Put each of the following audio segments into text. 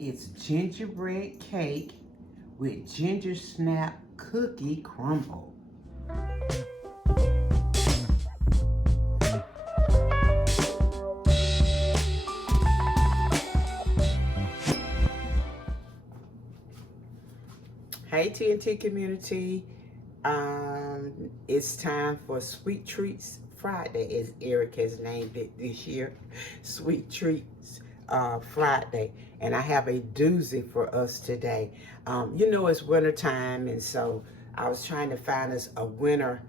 It's gingerbread cake with ginger snap cookie crumble. Hey TNT community, it's time for Sweet Treats Friday, as Eric has named it this year. Sweet Treats Friday, and I have a doozy for us today. You know it's winter time, and so I was trying to find us a winter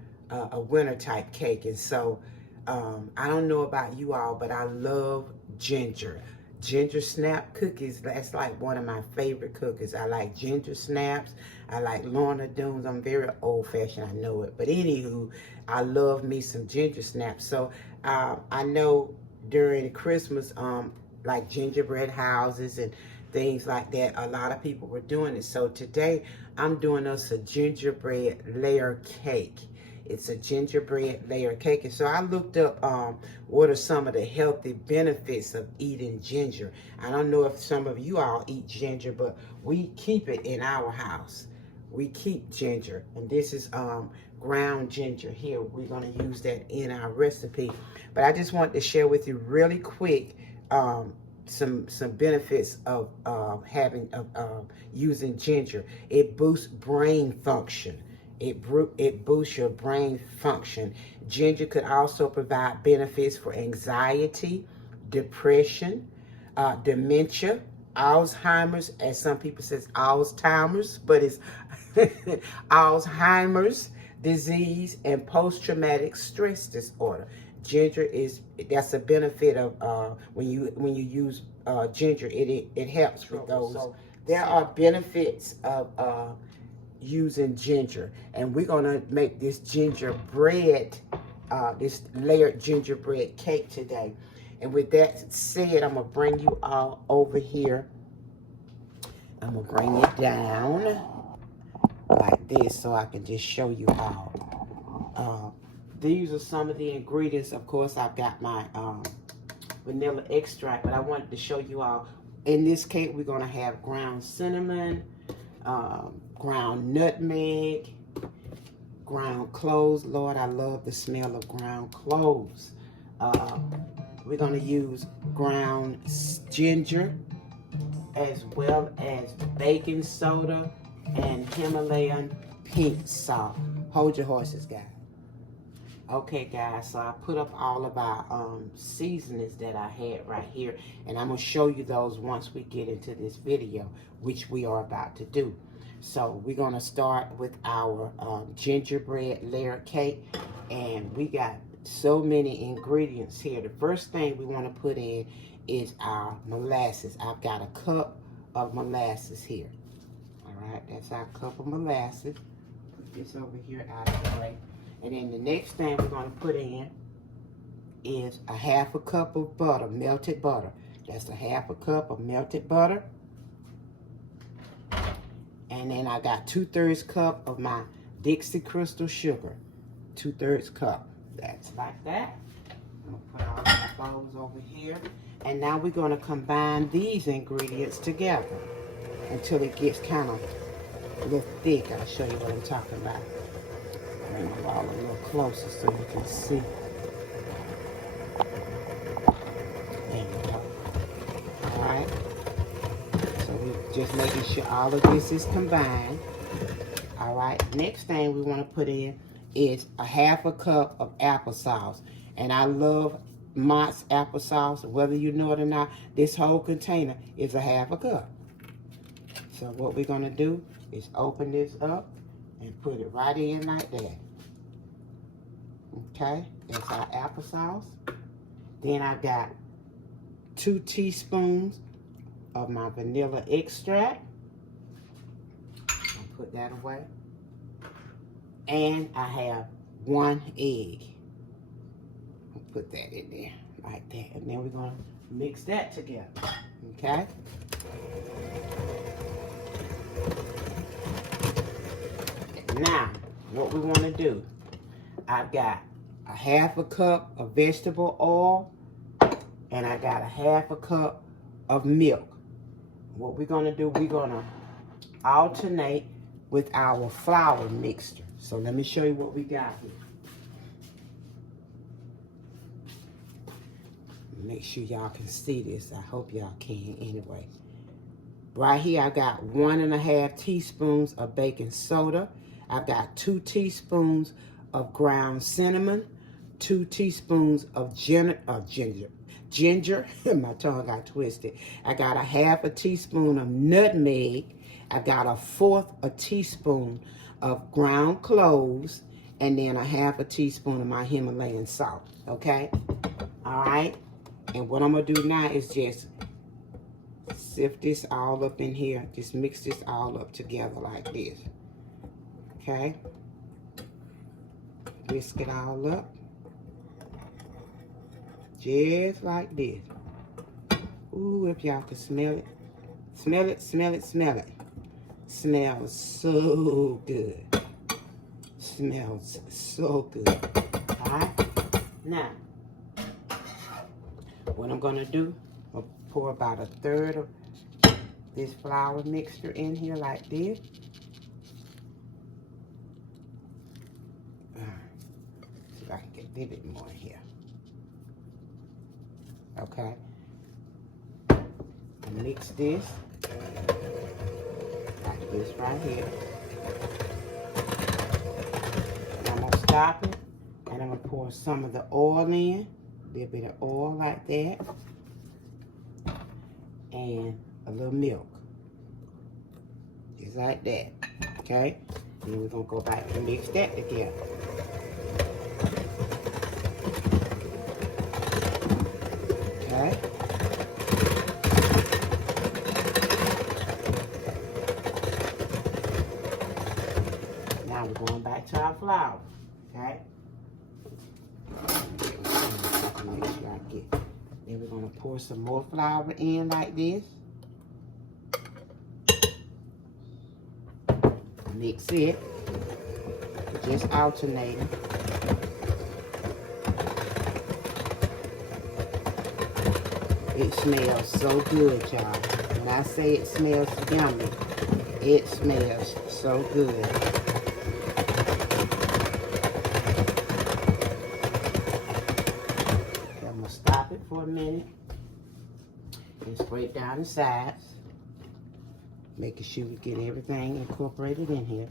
type cake, and so I don't know about you all, but I love ginger snap cookies. That's like one of my favorite cookies. I like ginger snaps. I like Lorna Doones. I'm very old-fashioned, I know it, but anywho, I love me some ginger snaps. So I know during Christmas, like gingerbread houses and things like that, a lot of people were doing it. So today I'm doing us a gingerbread layer cake. It's a gingerbread layer cake. And so I looked up what are some of the healthy benefits of eating ginger. I don't know if some of you all eat ginger, but we keep it in our house. We keep ginger. And this is ground ginger here. We're going to use that in our recipe. But I just want to share with you really quick some benefits of using ginger. It boosts brain function. It boosts your brain function. Ginger could also provide benefits for anxiety, depression, dementia, Alzheimer's, as some people say Alzheimer's, but it's Alzheimer's disease and post-traumatic stress disorder. Ginger that's a benefit of when you use ginger. It helps with those. So there are benefits of using ginger, and we're gonna make this gingerbread, this layered gingerbread cake today. And with that said, I'm gonna bring you all over here. I'm gonna bring it down like this so I can just show you how. These are some of the ingredients. Of course, I've got my vanilla extract, but I wanted to show you all. In this cake, we're gonna have ground cinnamon, ground nutmeg, ground cloves. Lord, I love the smell of ground cloves. We're going to use ground ginger, as well as baking soda and Himalayan pink salt. Hold your horses, guys. Okay, guys, so I put up all of our seasonings that I had right here, and I'm going to show you those once we get into this video, which we are about to do. So we're going to start with our gingerbread layer cake, and we got so many ingredients here. The first thing we want to put in is our molasses. I've got a cup of molasses here. All right, that's our cup of molasses. Put this over here out of the way. And then the next thing we're going to put in is a half a cup of butter, melted butter. That's a half a cup of melted butter. And then I got 2/3 cup of my Dixie crystal sugar. 2/3 cup. That's like that. I'm going to put all my bowls over here. And now we're going to combine these ingredients together until it gets kind of a little thick. I'll show you what I'm talking about. Bring my bowl a little closer so you can see. There we go. All right. So we're just making sure all of this is combined. All right. Next thing we want to put in is a half a cup of applesauce. And I love Mott's applesauce. Whether you know it or not, this whole container is a half a cup. So what we're going to do is open this up and put it right in like that. Okay, that's our applesauce. Then I got 2 teaspoons of my vanilla extract. I'll put that away. And I have 1 egg. I'll put that in there like that. And then we're going to mix that together. Okay? Now, what we want to do, I've got a half a cup of vegetable oil, and I got a half a cup of milk. what we're gonna do, we're gonna alternate with our flour mixture. So let me show you what we got here. Make sure y'all can see this. I hope y'all can anyway. Right here, I got 1.5 teaspoons of baking soda. I've got 2 teaspoons of ground cinnamon, 2 teaspoons of ginger. My tongue got twisted. I got 1/2 teaspoon of nutmeg. I got 1/4 teaspoon of ground cloves, and then 1/2 teaspoon of my Himalayan salt. Okay? All right? And what I'm going to do now is just sift this all up in here. Just mix this all up together like this. Okay? Whisk it all up. Just like this. Ooh, if y'all can smell it. Smell it, smell it, smell it. Smells so good. Smells so good. Alright? Now, what I'm going to do, I'll pour about 1/3 of this flour mixture in here like this. See if I can get a little bit more in here. Okay. And mix this like this right here. And I'm going to stop it, and I'm going to pour some of the oil in. A little bit of oil like that, and a little milk, just like that. Okay, and then we're gonna go back and mix that together. Okay, now we're going back to our flour. Okay. Make sure I get. Then we're gonna pour some more flour in like this. Mix it. Just alternating. It smells so good, y'all. When I say it smells yummy, it smells so good. For a minute and scrape down the sides, making sure we get everything incorporated in here,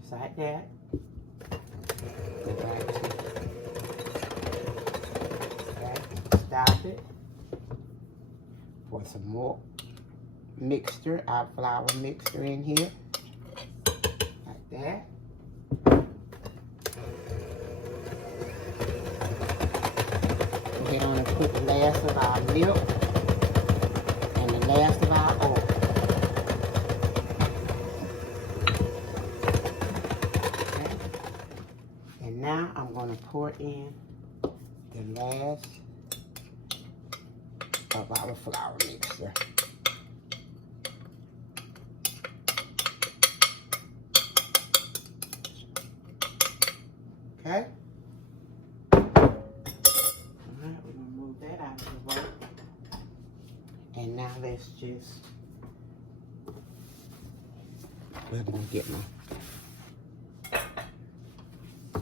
just like that. Go back to, okay, stop it. Pour some more mixture, our flour mixture in here, like that. We're going to put the last of our milk and the last of our oil. Okay. And now I'm going to pour in the last of our flour mixture. Okay. And now let's just, we're going to get my,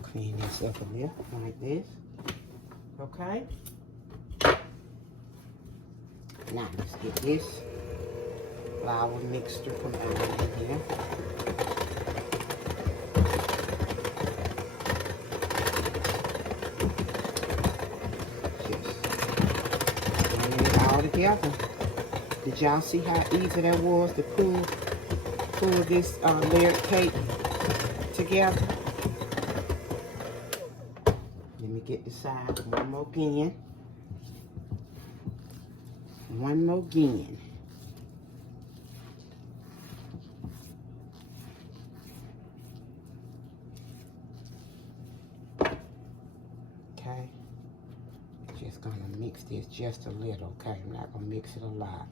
clean this up a bit like this. Okay. Now let's get this flour mixture combined in here. Just bring it all together. Did y'all see how easy that was to pull this layered cake together? Let me get the side one more again. One more again. Okay. Just gonna mix this just a little, okay? I'm not gonna mix it a lot.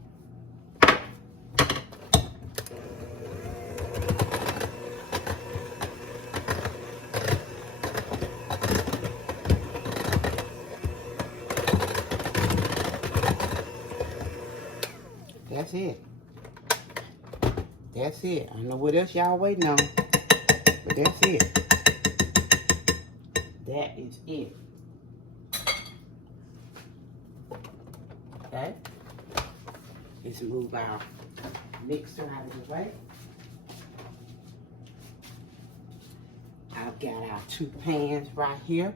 That's it. That's it. I don't know what else y'all waiting on, but that's it. That is it. Okay. Let's move our mixer out of the way. I've got our 2 pans right here.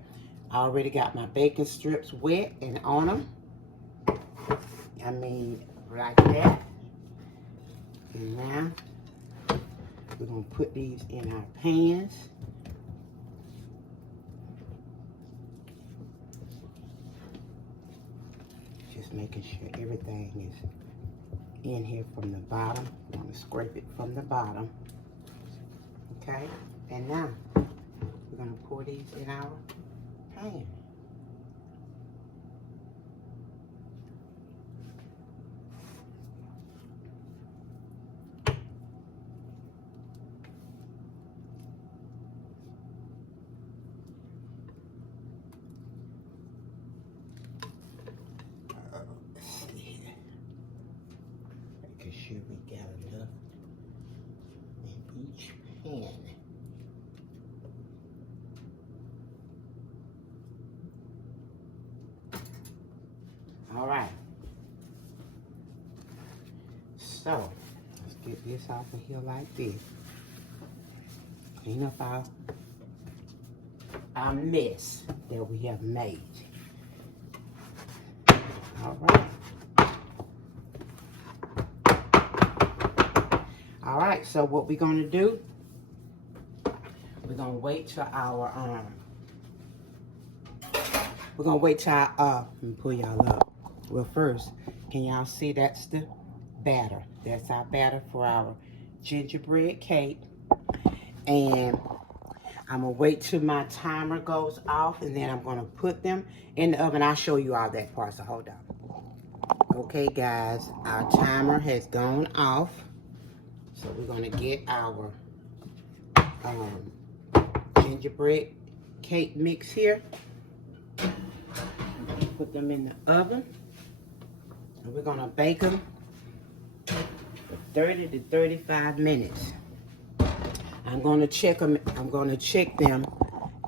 I already got my bacon strips wet and on them. I mean, like that. And now, we're going to put these in our pans. Just making sure everything is in here from the bottom. I'm going to scrape it from the bottom. Okay? And now, we're going to pour these in our pan. Making sure we got enough in each pan. All right. So, let's get this off of here like this. Clean up our mess that we have made. All right. All right, so what we're going to do, we're going to wait till our, let me pull y'all up. Well, first, can y'all see that's the batter? That's our batter for our gingerbread cake. And I'm going to wait till my timer goes off, and then I'm going to put them in the oven. I'll show you all that part, so hold on. Okay, guys, our timer has gone off. So we're going to get our gingerbread cake mix here. Put them in the oven. And we're going to bake them for 30 to 35 minutes. I'm going to check them. I'm going to check them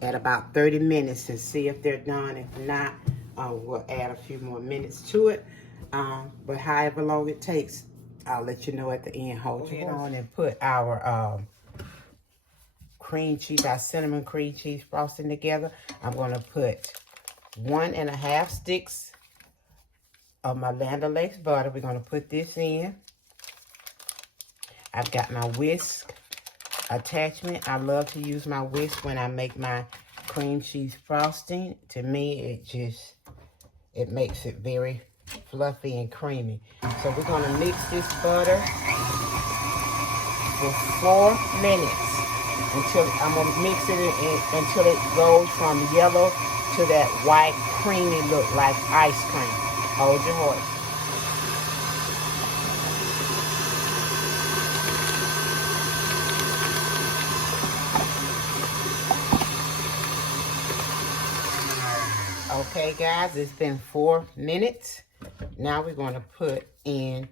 at about 30 minutes and see if they're done. If not, we'll add a few more minutes to it. But however long it takes, I'll let you know at the end. Hold it on and put our cream cheese, our cinnamon cream cheese frosting together. I'm going to put 1.5 sticks of my Land O'Lakes butter. We're going to put this in. I've got my whisk attachment. I love to use my whisk when I make my cream cheese frosting. To me, it makes it very fluffy and creamy. So we're going to mix this butter for 4 minutes until I'm going to mix it until it goes from yellow to that white creamy look like ice cream. Hold your horse. Okay, guys, it's been 4 minutes. Now we're going to put in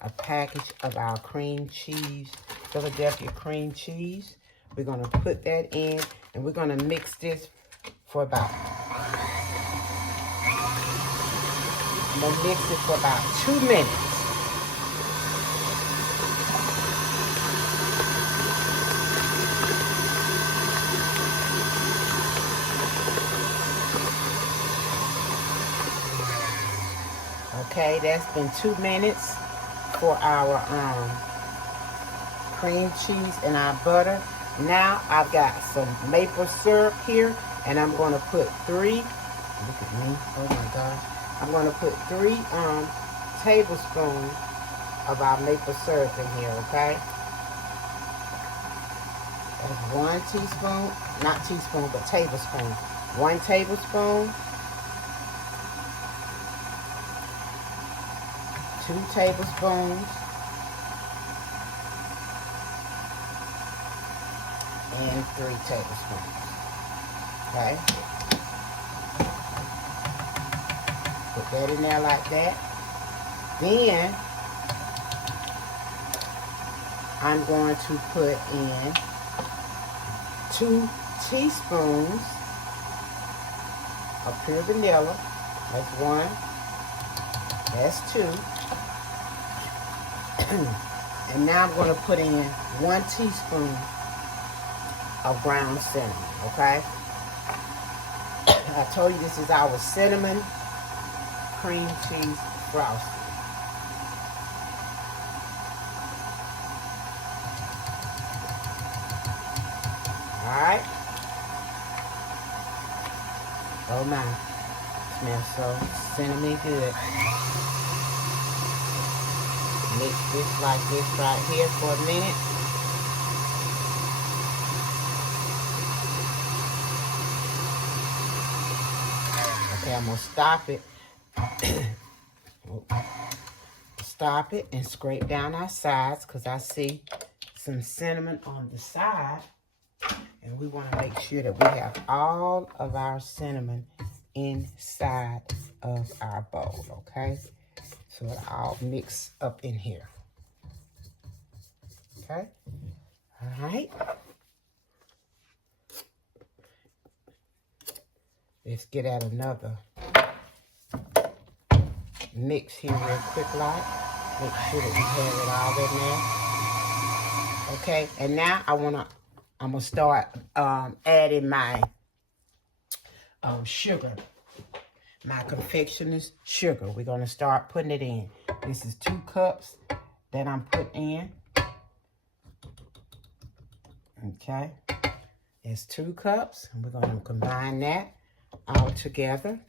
a package of our cream cheese, Philadelphia cream cheese. We're going to put that in, and we're going to mix this for about, I'm going to mix it for about 2 minutes. Okay, that's been 2 minutes for our cream cheese and our butter. Now I've got some maple syrup here, and I'm going to put 3, look at me, oh my God. I'm going to put 3 tablespoons of our maple syrup in here, okay? That's 1 teaspoon, not teaspoon, but tablespoon. 1 tablespoon. 2 tablespoons, and 3 tablespoons. Okay? Put that in there like that. Then I'm going to put in 2 teaspoons of pure vanilla. That's 1. That's 2. And now I'm going to put in 1 teaspoon of ground cinnamon, okay? I told you this is our cinnamon cream cheese frosting. Alright. Oh my. Smells so cinnamon good. Mix this like this right here for a minute. Okay, I'm going to stop it. Stop it and scrape down our sides because I see some cinnamon on the side. And we want to make sure that we have all of our cinnamon inside of our bowl, okay? So it all mix up in here. Okay? All right. Let's get at another mix here real quick like. Make sure that we have it all in there. Okay, and now I'm gonna start adding my sugar. My Confectioners sugar. We're gonna start putting it in. This is 2 cups that I'm putting in. Okay, it's 2 cups, and we're gonna combine that all together.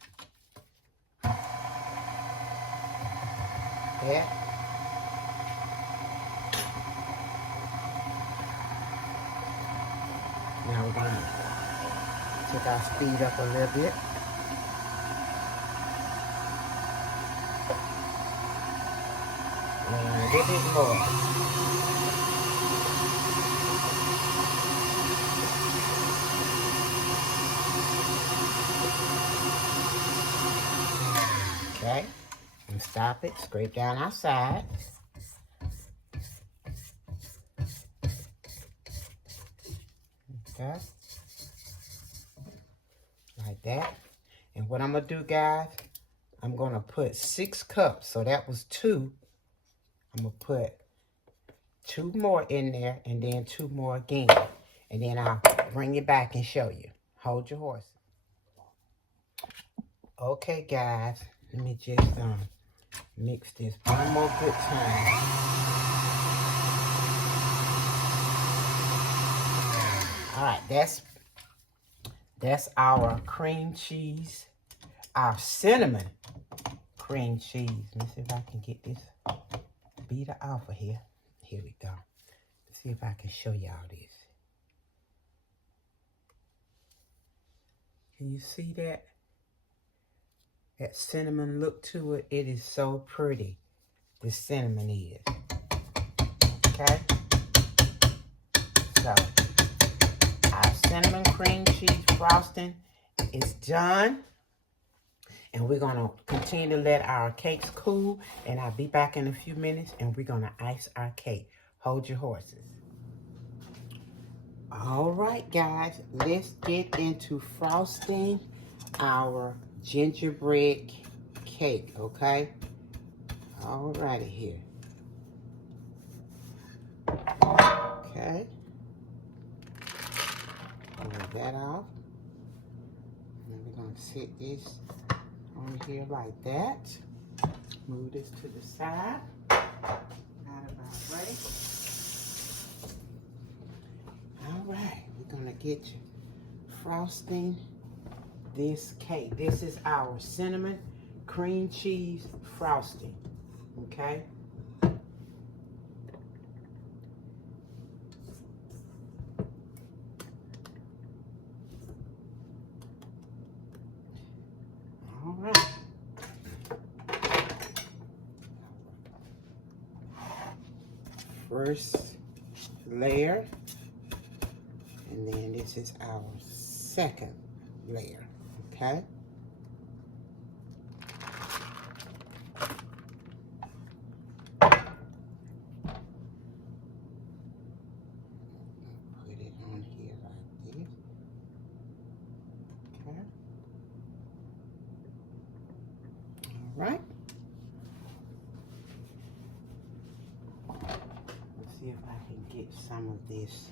Yeah. Now we're gonna take our speed up a little bit. And a little bit more. Okay, and stop it, scrape down our side. Okay, like that. And what I'm gonna do, guys, I'm gonna put 6 cups, so that was 2. I'm gonna put 2 more in there, and then 2 more again. And then I'll bring it back and show you. Hold your horses. Okay, guys, let me just mix this one more good time. All right, that's our cream cheese, our cinnamon cream cheese. Let me see if I can get this beater off of here. Here we go. Let's see if I can show y'all this. Can you see that? That cinnamon look to it. It is so pretty. The cinnamon is. Okay? So, our cinnamon cream cheese frosting is done. And we're going to continue to let our cakes cool. And I'll be back in a few minutes. And we're going to ice our cake. Hold your horses. All right, guys. Let's get into frosting our gingerbread cake, okay? All righty here. Okay. Move that off. And we're going to set this on here like that. Move this to the side. Out of our way. All right. We're going to get you frosting this cake. This is our cinnamon cream cheese frosting. Okay? All right. First layer, and then this is our second layer. Okay? get some of this.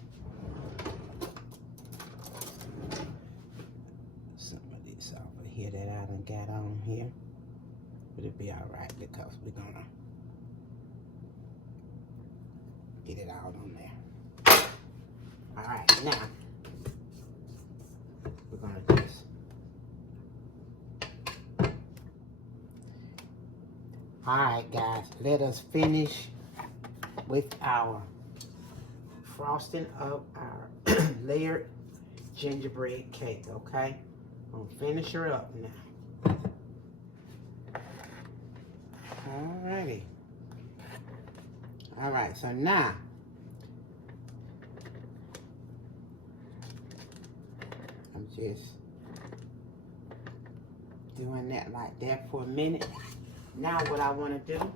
Some of this over here that I done got on here. But it'll be alright because we're gonna get it out on there. Alright, now we're gonna just alright guys, let us finish with our frosting of our layered gingerbread cake, okay? I'm gonna finish her up now. Alrighty. Alright, so now I'm just doing that like that for a minute. Now what I want to do,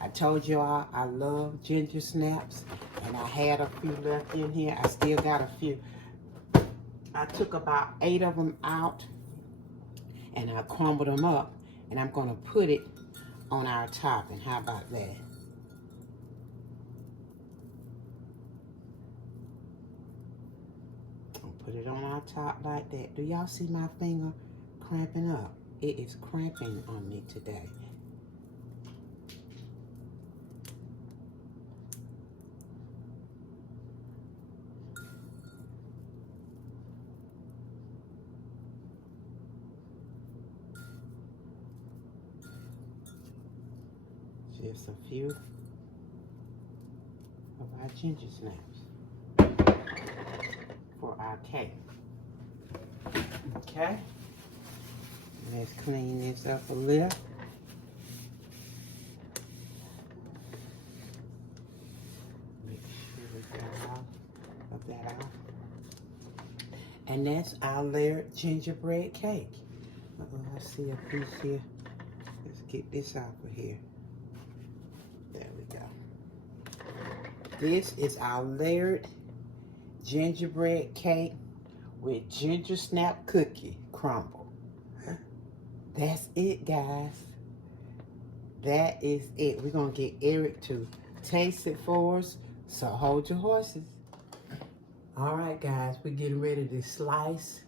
I told you all I love ginger snaps, and I had a few left in here. I still got a few. I took about 8 of them out and I crumbled them up, and I'm going to put it on our topping. How about that? I'll put it on our top like that. Do y'all see my finger cramping up? It is cramping on me today. Just a few of our ginger snaps for our cake. Okay, let's clean this up a little. Make sure we got all of that out. And that's our layered gingerbread cake. I see a piece here. Let's get this out of here. There we go. This is our layered gingerbread cake with ginger snap cookie crumble. That's it, guys. That is it. We're going to get Eric to taste it for us, so hold your horses. All right, guys, we're getting ready to slice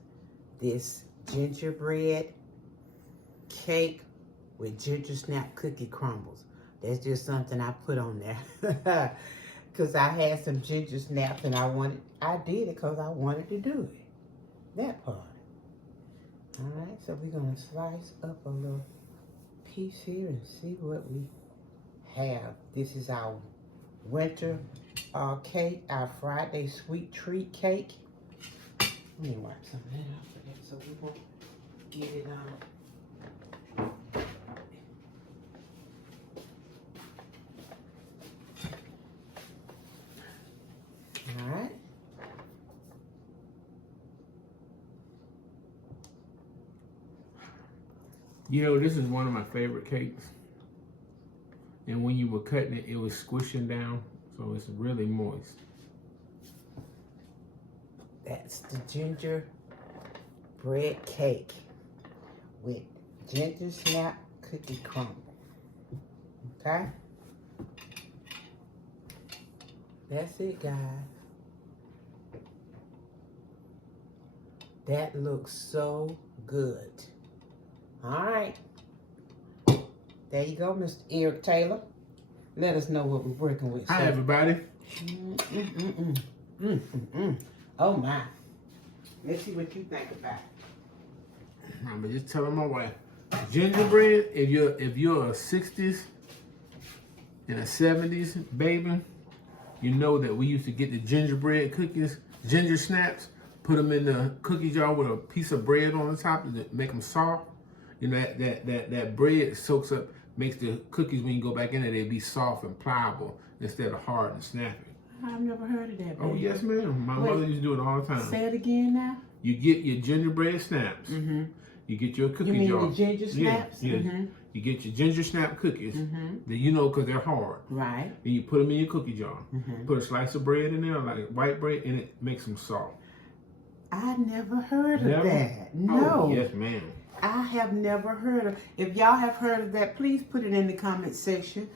this gingerbread cake with ginger snap cookie crumbles. That's just something I put on there because I had some ginger snaps and I did it because I wanted to do it. That part. All right, so we're going to slice up a little piece here and see what we have. This is our winter cake, our Friday sweet treat cake. Let me wipe some of that off of that so we won't get it on. All right. You know, this is one of my favorite cakes. And when you were cutting it, it was squishing down, so it's really moist. That's the gingerbread cake with ginger snap cookie crumble. Okay? That's it, guys. That looks so good. All right. There you go, Mr. Eric Taylor. Let us know what we're working with. Hi, everybody. Oh, my. Let's see what you think about it. I'm just telling my wife. Gingerbread, if you're a 60s and a 70s baby, you know that we used to get the gingerbread cookies, ginger snaps, put them in the cookie jar with a piece of bread on the top to make them soft. You know, that bread soaks up, makes the cookies, when you go back in there, they be soft and pliable instead of hard and snappy. I've never heard of that, baby. Oh, yes, ma'am. My mother used to do it all the time. Say it again now. You get your gingerbread snaps. Mm-hmm. You get your cookie jar. You mean the ginger snaps? Yeah. Mm-hmm. You get your ginger snap cookies. Mm-hmm. That you know because they're hard. Right. And you put them in your cookie jar. Mm-hmm. Put a slice of bread in there, like white bread, and it makes them soft. I never heard of that. No. Oh, yes, ma'am. I have never heard of. If y'all have heard of that, please put it in the comment section.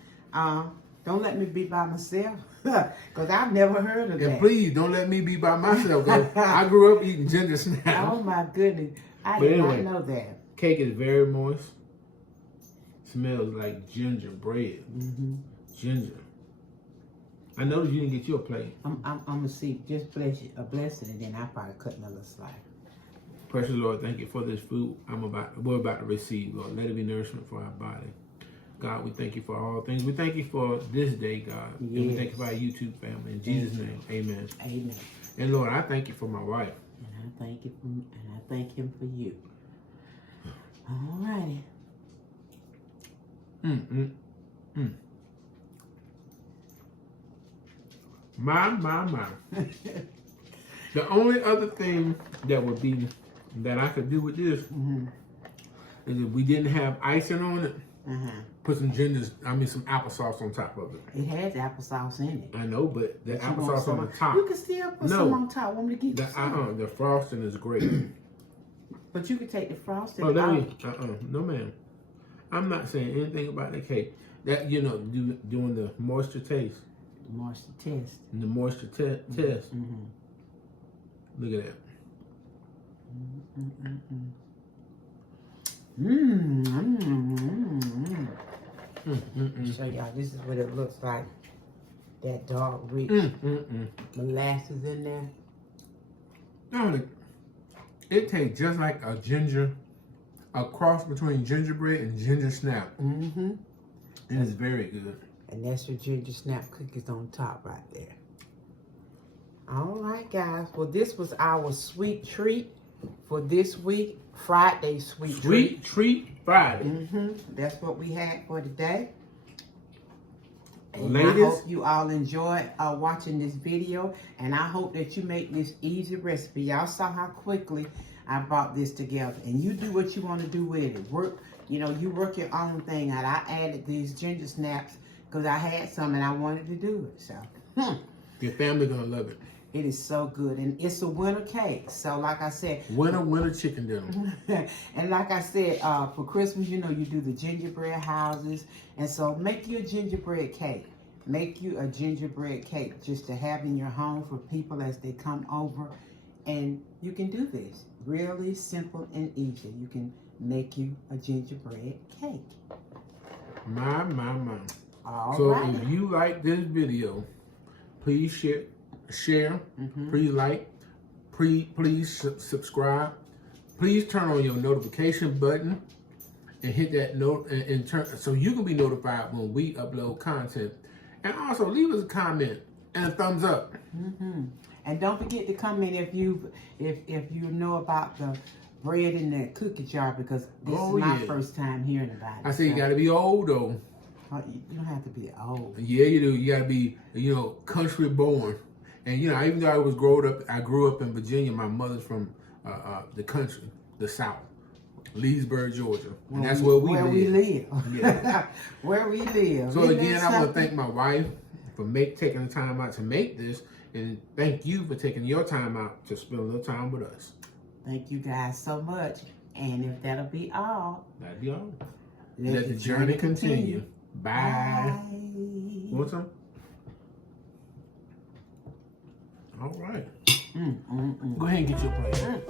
Don't let me be by myself. Because I've never heard of that. And please, don't let me be by myself. Cause I grew up eating ginger snaps. Oh, my goodness. I But did anyway, not know that. Cake is very moist. Smells like gingerbread. Ginger. I noticed you didn't get your plate. I'm going to see. Just bless it, and then I'll probably cut another slice. Precious Lord, thank you for this food we're about to receive, Lord. Let it be nourishment for our body. God, we thank you for all things. We thank you for this day, God. Yes. And we thank you for our YouTube family. In Jesus' name, amen. Amen. And Lord, I thank you for my wife. And I thank you I thank him for you. All righty. My. The only other thing that would be that I could do with this is if we didn't have icing on it, put some some applesauce on top of it. It has applesauce in it. I know, but the applesauce on the top. You can still put some on top. Want me to give you some? The frosting is great. But you can take the frosting Oh, out. No, ma'am. I'm not saying anything about the cake. That, doing the moisture taste. The moisture test. The moisture test. Look at that. So y'all, this is what it looks like. That dark, rich molasses in there. No, it tastes just like a cross between gingerbread and ginger snap. And it's very good. And that's your ginger snap cookies on top right there. All right, guys. Well, this was our sweet treat for this week. Friday sweet treat Friday. That's what we had for today. And Ladies, I hope you all enjoyed watching this video. And I hope that you make this easy recipe. Y'all saw how quickly I brought this together. And you do what you want to do with it. You work your own thing out. I added these ginger snaps because I had some and I wanted to do it. So, your family gonna love it. it is so good. And it's a winter cake. So like I said. Winter chicken dinner. And like I said, for Christmas, you do the gingerbread houses. And so make you a gingerbread cake. Make you a gingerbread cake just to have in your home for people as they come over. And you can do this. Really simple and easy. You can make you a gingerbread cake. My. All so right. if you like this video, please share, please like, please subscribe, please turn on your notification button and hit that note and turn so you can be notified when we upload content. And also leave us a comment and a thumbs up. And don't forget to comment if you know about the bread in the cookie jar, because this is my first time hearing about it. I say you gotta be old though. You don't have to be old. Yeah, you do. You gotta be, country born. And even though I grew up in Virginia. My mother's from the country, the South, Leesburg, Georgia, and that's where we live. Yeah. Where we live. So again, I want to thank my wife for taking the time out to make this, and thank you for taking your time out to spend a little time with us. Thank you guys so much. And if that'll be all, that'll be all. Let the journey continue. Bye. Want some? All right. Go ahead and get your plate.